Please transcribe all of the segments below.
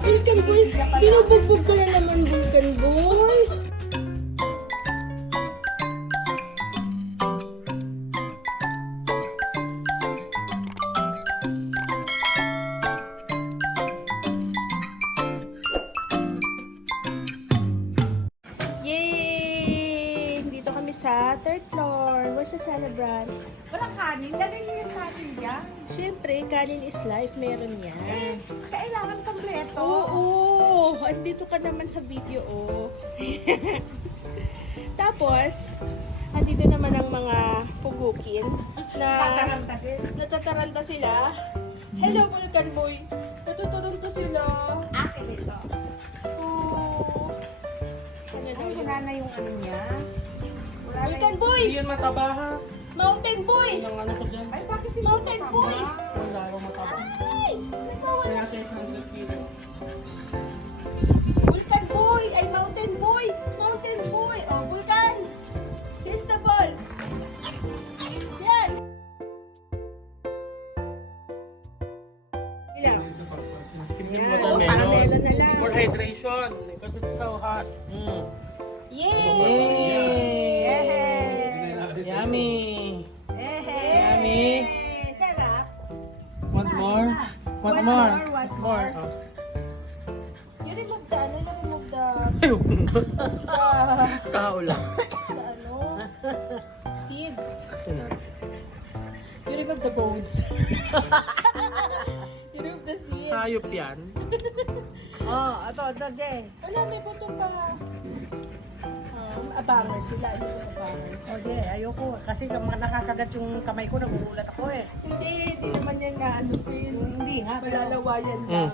Vulcan Boy, binubugbog ko na naman, Vulcan Boy. Yay! Dito kami sa third floor. Where's the celebrant? Walang kanin. Ganun yung kanin yan. Siyempre, kanin is life. Meron yan. Kailangan kompleto. Oo! Andito ka naman sa video, oh. Tapos, andito naman ang mga pugukin na Tataranta din. natataranta sila. Hello, Vulcan Boy! Natuturunto sila. Akin ito. Oh. Ano daw Ay, yun? wala na yung ano niya. Wala na Vulcan yung... Boy! Hindi yan mataba ha. Mountain Boy! Yung ano ko dyan. Ay, bakit hindi Mountain mataba? Boy! Yung laro mataba. Ay! Kaya 700 kilo. Vulcan Boy! Ay, Mountain Boy! Mountain Boy! Oh, Vulcan! Here's the ball! Yan! Ilang? Keep your Yan. Oh, paramelo na lang. For hydration. Because it's so hot. Yay! Yummy. Yummy. Sarap. Want more? Want Want more? more, want more. Oh. You remove the, ano, you remove the, Ayun. the, Kaulang. the, ano, seeds. Kasi na. You remove the bones. You remove the seeds. Hayop yan. Oh, ito, Jay. Wala, may buto pa. Abangers sila. Ano yung abangers? Okay, ayoko. Kasi nakakagat yung kamay ko, nagugulat ako eh. Hindi naman yan na ano pin. Hindi nga, pero... Malalawayan lang.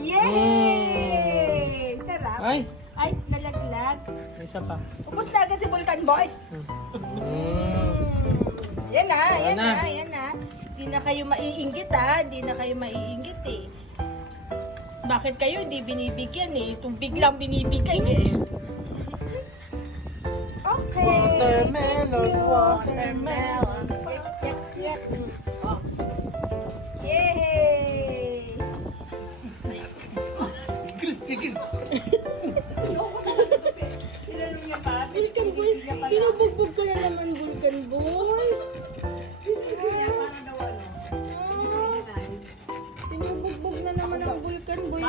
Yay! Sarap. Ay. Ay, nalaglag. May isa pa. Ubus na agad si Vulcan Boy. Yan na, yan na, yan na. Hindi na kayo maiinggit ha. Hindi na kayo maiinggit eh. Bakit kayo hindi binibigyan eh? Itong biglang binibigay eh. Okay. Watermelon, Watermelon. Yep. Oh. Yay! Vulcan Boy, binubugbog ko na naman, Vulcan Boy. Binubugbog na naman ang Vulcan Boy.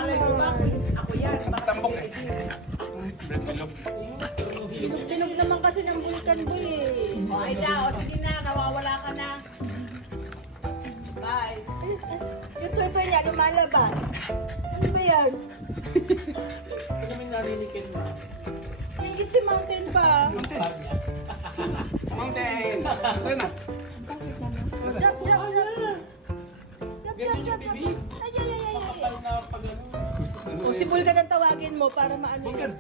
Ako yan. Tambok eh. Bilog naman kasi ng Vulcan Boy eh. O, ay na. O, sige na. Nawawala ka na. Bye. Yung tutoy niya lumalabas. Ano ba yan? Kasi may narinikin mo. Hingit si Mountain pa. Mountain! Ito na. Jump, jump, jump. Jump, jump, jump, jump. Ay, ay, ay, ay. Kapal na pag ano. O si Vulcan ang tawagin mo para maano yun.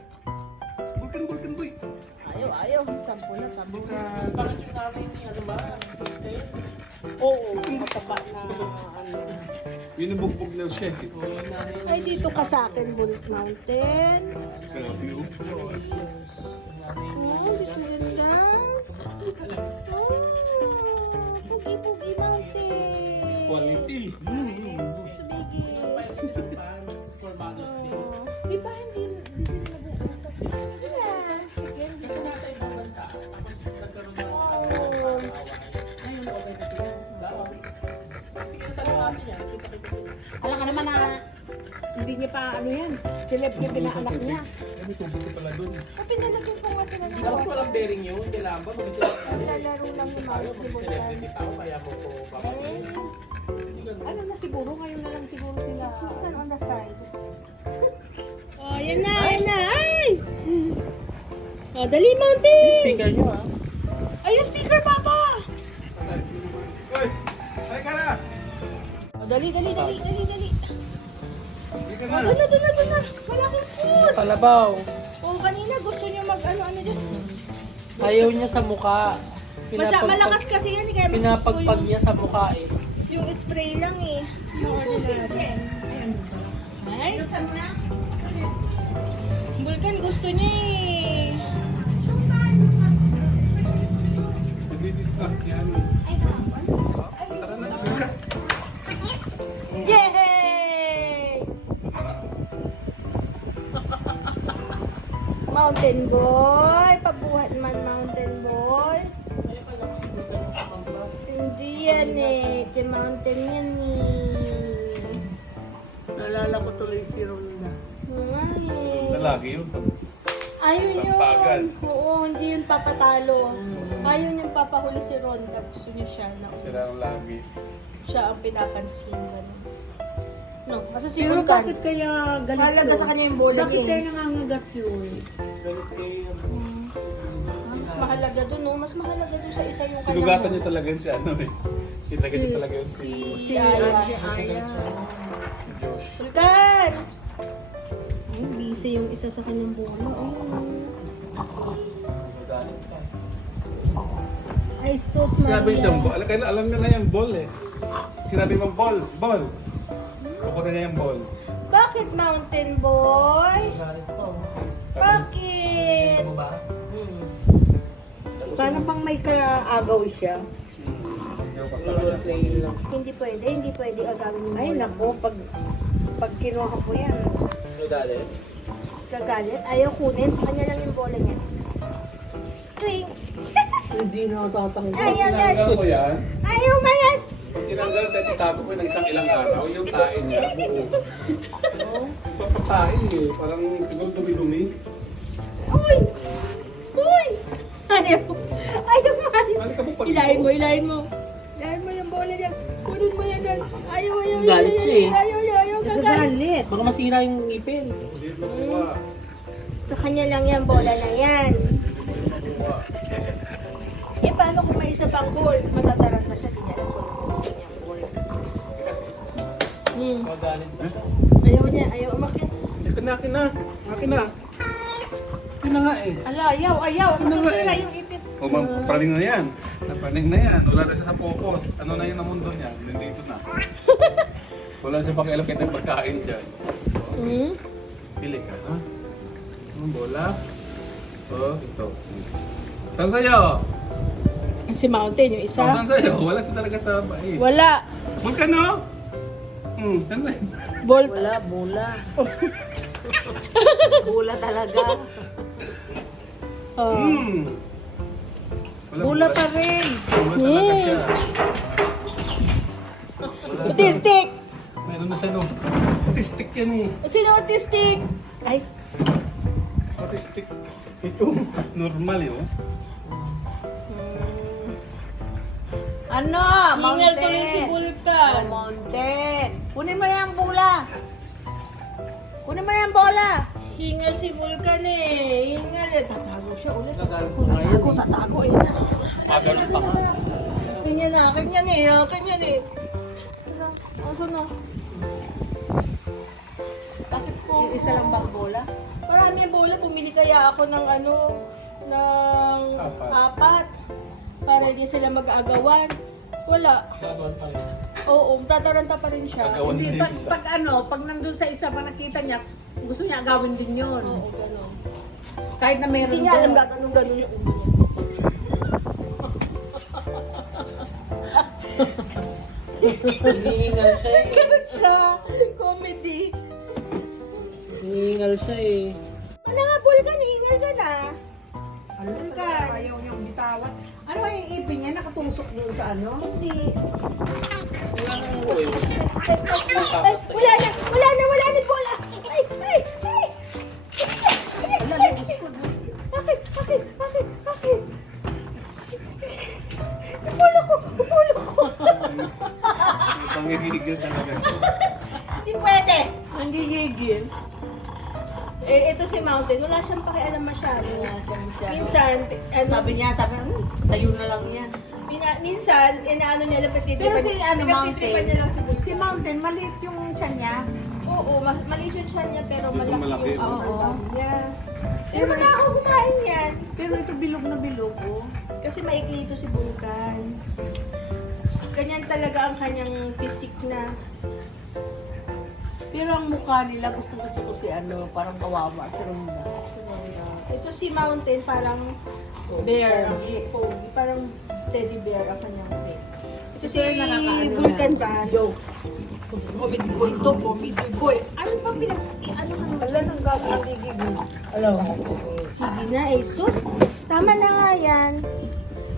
Vulcan Boy. Ayaw. Sampo na, sampo na. Mas bakit yung nanay ni ano ba? Oo, mataba na ano. Binubugbog na siya. Oo, yung nanay Ay, dito ka sa akin, Bullet Mountain. Grabe oh. Oh, dito ganda. Oh, Pugi-pugi Mountain. Quality. Tubigil. For Mother's Day. Di ba hindi sila nag-uusap? Hindi na. Sige, hindi Kasi nasa ibang bansa, tapos nagkaroon ng Oh. ngayon okay na sila. Daw. Sige, sa natin yan, kita-kita sila. Alam ka naman na hindi niya pa ano yan. Celebrity na anak niya. Ano ito? Buto pala dun. pinalagyan ko nga sila ng Dapat walang bearing yun, di lang ba? Mag-isip Lalaro lang yung tayo, mount ni Vulcan. mag-celebrity tao, kaya mo po papayin. Hindi ganun. Ano na siguro? Ngayon na lang siguro sila. Chismisan on the side. Oh, yan na, yan na. Ay! Oh, dali, Mountain! Speaker nyo ah. Ay, yung speaker, Papa! Uy! Ay ka na! Oh, dali. Hindi ka Oh, na! doon na. Wala akong food. Palabaw. Oh, kanina gusto niyo mag-ano dyan. Ayaw niya sa mukha. Malakas kasi yan, kaya mas gusto Pinapagpag yung, niya sa mukha eh. yung spray lang eh. Yung ordinary. Ay, Vulcan gusto niya eh. Nagdi-distract yan. Ay, Mountain Boy. Pabuhat man, Mountain Boy. Hindi yan eh. Si Mountain yan eh. Naalala ko tuloy si Ronda. Nga eh. Lalaki yun. Ayun Sampagan. yun. Oo, hindi yun papatalo. Ayun yung papahuli si Ronda. Gusto niya siya na Sila ang lagi. siya ang pinapansin. Ganun. No, kasi si Pero Vulcan. bakit kaya galit Mahalaga yun? sa kanya yung bola Bakit niya. kaya nangangagat yun? Galit kayo. Mas mahalaga dun, no? Mas mahalaga dun sa isa yung Sinugatan niya talaga yun si ano eh. Sinagatan niya talaga yun si Si Aya. Si Aya. Josh. Vulcan! Ay, busy yung isa sa kanyang bola. Ay, sus, Sinabi niya Maria. ball. Alam niya na yung ball eh. Sinabi mo ball. Ball. Kukunin niya yung ball. Bakit Mountain Boy? Bakit? Paano bang may kaagaw siya? Hindi pwede agawin yung Ay, bola. naku, pag kinuha ko yan. Gagalit. Ayaw kunin, sa kanya lang yung bola niya. Twing! Hindi na tatanggap. Ayaw yan! Tinanggal ko yan. Ayaw man yan! Pag tinanggal, tatago ko ng isang ilang araw, yung tae niya, buo. Papatae eh. Parang siguro dumi-dumi. Uy! Uy! Ayaw! Ayaw man! Halika mo pa dito. Ilahin mo. Ilahin mo yung bola niya. Kunin mo yan. Ayaw. Galit siya eh. Ayaw. Gagalit. Nagagalit. Baka masira yung ngipin. Hindi mo kuha. Sa kanya lang yan, bola na yan. Eh, paano kung may isa pang goal? Matataran pa siya, di niya alam kung ano yung goal. Magalit na. Ayaw umakit. Akin na. Akin na nga eh. Ala, ayaw. Kasi sira yung ipit. O, praning na yan. Praning na yan. Wala na siya sa focus. Ano na yun ang mundo niya? Nandito na. Wala siya pakialam kahit may pagkain dyan. Pili ka, ha? Anong bola? Ito. Saan sa'yo? Si Mountain, yung isa. Saan sa'yo? Wala siya talaga sa bais. Wala. Vulcano? Saan sa'yo? Ball. Wala, bula. Bula talaga. Oh. Wala, Bula pa rin. Bula talaga siya. Autistic. Meron na siya, no? Autistic yan eh. Sino autistic? Ay, Autistic. Ito, normal yun. Ano? hingal tuloy si Vulcan. Mountain. Kunin mo yung bula. Kunin mo yung bola. Hingal si Vulcan eh. Hingal eh. Tatago siya ulit. Nagalit ko ngayon. Tatago eh. Magalit pa ka. Akin yan eh. Asan na? Bakit po? Yung isa lang bang bola? Marami yung bola. Bumili kaya ako ng ng apat. Para hindi sila mag-aagawan. Wala. Gagawin pa rin. Oo, tataranta pa rin siya. Gagawan Hindi, na yung pag, isa. pag nandun sa isa, pag nakita niya, gusto niya agawin din yun. Oo, gano'n. Kahit na meron Hindi niya alam doon. gano'n yung ulo niya. Hinihingal siya eh. Ganun siya. Comedy. Hinihingal siya eh. Wala nga, Vulcan. Hingal ka na. Ano Vulcan. ayaw yung bitawan. Ano kaya yung ipin niya? Nakatusok doon sa ano? Hindi. Wala nang buhay. Ay, wala na bola. Ay. Wala, may gusto na. Bakit? Upulo ko. Pangigigil talaga siya. Hindi pwede. Nanggigigil. Eh, ito si Mountain, wala siyang pakialam masyado. Minsan, Sabi niya, sa'yo na lang yan. minsan, inaano niya lang, Pero si pinagtitripan niya lang si Bulldog. Si Mountain, maliit yung tiyan niya. Oo, maliit yung tiyan niya, pero Ito malaki malaki, yung no? bang niya. Pero wala ako kumain yan. Pero ito bilog na bilog, oh. Kasi maikli ito si Vulcan. Ganyan talaga ang kanyang physique na. Pero ang mukha nila, gusto ko si ano, parang kawawa, si Ronda. Ito si Mountain, parang bear. Pogi. Parang teddy bear ang kanyang face. Ito si Ito yung nakakaano Vulcan na. ba? Joke. Comedy boy to, comedy boy. Ano pa ano ka Wala nang gagawin Alam mo. Sige na, eh. Sus, tama na nga yan.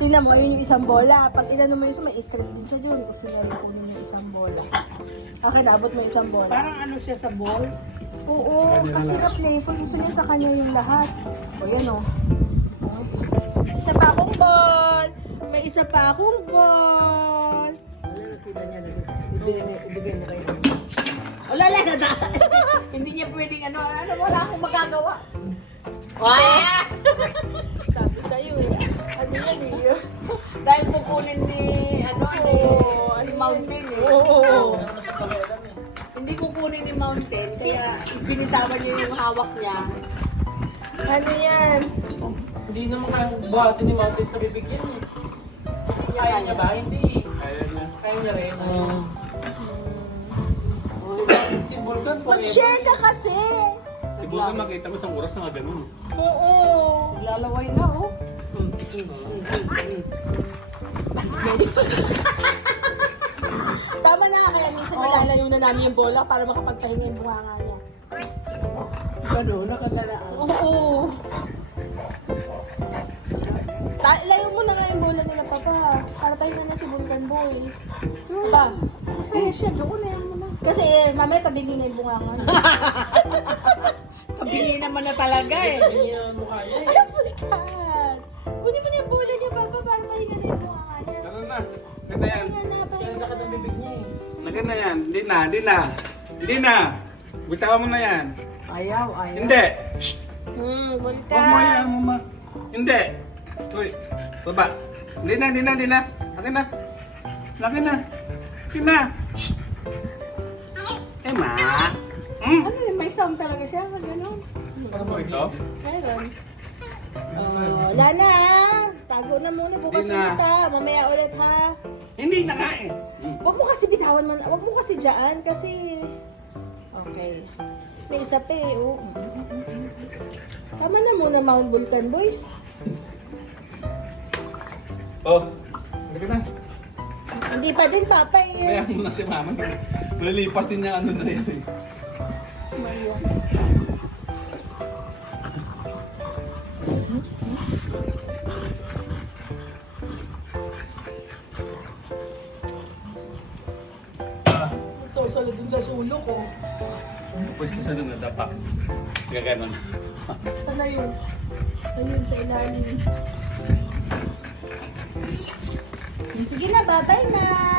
Tingnan mo, ayun yung isang bola. Pag inano mo yun, may stress din siya yun. Gusto niya na kunin yung isang bola. Akin, abot mo yung isang bola. Parang ano siya sa ball. Oo, kasi na-playful. Gusto niya sa kanya yung lahat. O, yan o. Isa pa akong ball. May isa pa akong ball. Ano nakita niya na ibigay mo kayo. Wala lang na Hindi niya pwedeng wala akong magagawa. Wala! Sabi sa'yo eh. Ano yan eh? Dahil kukunin ni Mountain eh. Oo. Hindi kukunin ni Mountain, kaya binitawan niya yung hawak niya. Ano yan? Hindi naman kaya buhatin ni Mountain sa bibig yan eh. Kaya niya ba? Hindi. Kaya niya. Kaya niya rin. Si Vulcan po. Mag-share ka kasi. Siguro na makita mo isang oras na nga ganun. Oo. Lalaway na oh. Tama na kaya minsan nilalayo na namin yung bola para makapagpahinga yung bunganga niya. Gano'n, nakagalaan. Oo. Layo mo na nga yung bola nila, Papa. Para pahinga na si Vulcan Boy. Pa, Masaya siya doon eh. kasi mamaya tabingin na yung bunganga niya. Kabili naman na talaga eh. Hindi naman mukha niya eh. Alam, Vulcan! Kunin mo na yung bola niya, Papa, para pahinga na yung bunganga niya. Ganun na. Ganda yan. Pahinga na, Kaya pahinga lakad ang na. bibig niya eh. Naganda yan. Hindi na, hindi na. Hindi na. Bitawan mo na yan. Ayaw. Hindi. Shh! Vulcan. Huwag mo yan mo ma. Hindi. Uy, baba. Hindi na. Akin na. Akin na. Akin na. Shh! Emma. Ano yun, may sound talaga siya. Gano'n. Ano mo ito? Meron. Wala na. Tago na muna. Bukas Di na. ulit ha. Mamaya ulit ha. Hindi na nga eh. Huwag mo kasi bitawan mo. Huwag mo kasi dyan kasi... Okay. May isa pa eh. Oh. Tama na muna, Mount Vulcan Boy. Oh. Hindi na. Hindi pa din, Papa eh. Kaya muna si mama. Malilipas din niya ano na yan eh. Sosolo dun sa sulok ko. Pwesto sa doon na dapa. Kaya ganun. Saan na yun? Ayun, sa ilalim. Sige na, bye-bye na.